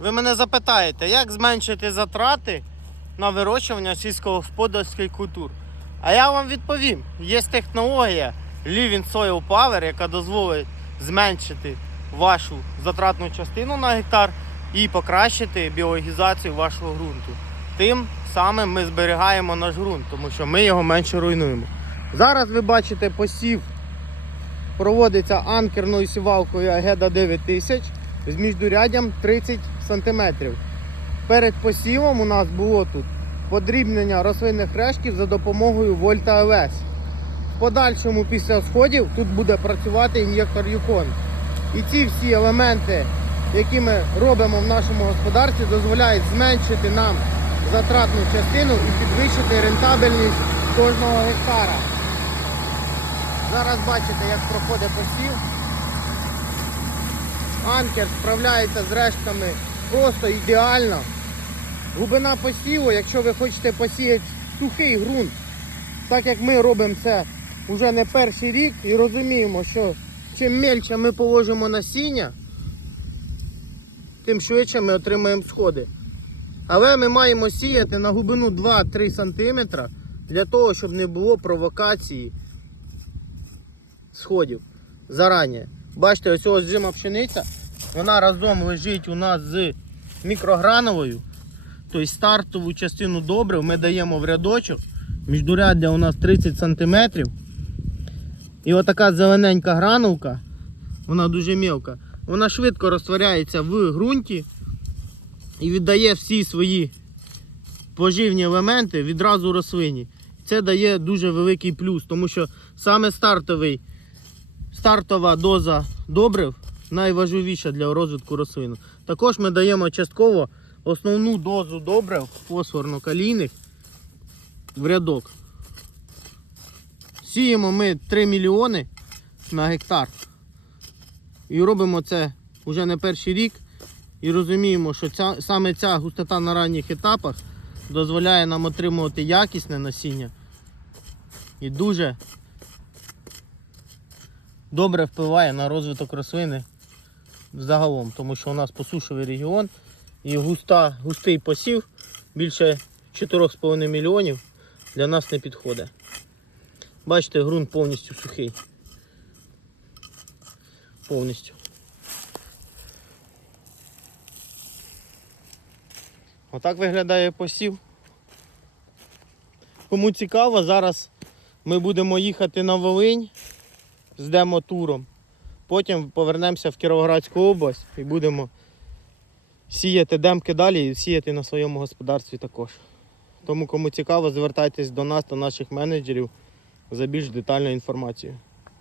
Ви мене запитаєте, як зменшити затрати на вирощування сільськогосподарських культур? А я вам відповім: є технологія Living Soil Power, яка дозволить зменшити вашу затратну частину на гектар і покращити біологізацію вашого ґрунту. Тим самим ми зберігаємо наш ґрунт, тому що ми його менше руйнуємо. Зараз ви бачите посів проводиться анкерною сівалкою Агеда 9000 з міждуряддям 30 см. Перед посівом у нас було тут подрібнення рослинних решків за допомогою Вольта ЛС. В подальшому після сходів тут буде працювати ін'єктор Юкон. І ці всі елементи, які ми робимо в нашому господарстві, дозволяють зменшити нам затратну частину і підвищити рентабельність кожного гектара. Зараз бачите, як проходить посів. Анкер справляється з рештками просто ідеально. Глибина посіву, якщо ви хочете посіяти сухий ґрунт, так як ми робимо це вже не перший рік і розуміємо, що чим мельче ми положимо насіння, тим швидше ми отримаємо сходи. Але ми маємо сіяти на глибину 2-3 см для того, щоб не було провокації сходів зарані. Бачите, ось ось зима пшениця, вона разом лежить у нас з мікрограновою. Тобто стартову частину добрив ми даємо в рядочок. Міждуряддя у нас 30 см. І отака зелененька гранулка, вона дуже мілка, вона швидко розтворяється в ґрунті і віддає всі свої поживні елементи відразу рослині. Це дає дуже великий плюс, тому що саме стартовий стартова доза добрив найважливіша для розвитку рослин. Також ми даємо частково основну дозу добрив фосфорно-калійних в рядок. Сіємо ми 3 мільйони на гектар. І робимо це вже не перший рік. І розуміємо, що ця, саме ця густота на ранніх етапах дозволяє нам отримувати якісне насіння і дуже добре впливає на розвиток рослини загалом, тому що у нас посушовий регіон і густа, густий посів більше 4,5 мільйонів для нас не підходить. Бачите, ґрунт повністю сухий. Повністю. Отак виглядає посів. Кому цікаво, зараз ми будемо їхати на Волинь з демо-туром. Потім повернемося в Кіровоградську область і будемо сіяти демки далі і сіяти на своєму господарстві також. Тому кому цікаво, звертайтесь до нас, до наших менеджерів за більш детальною інформацією.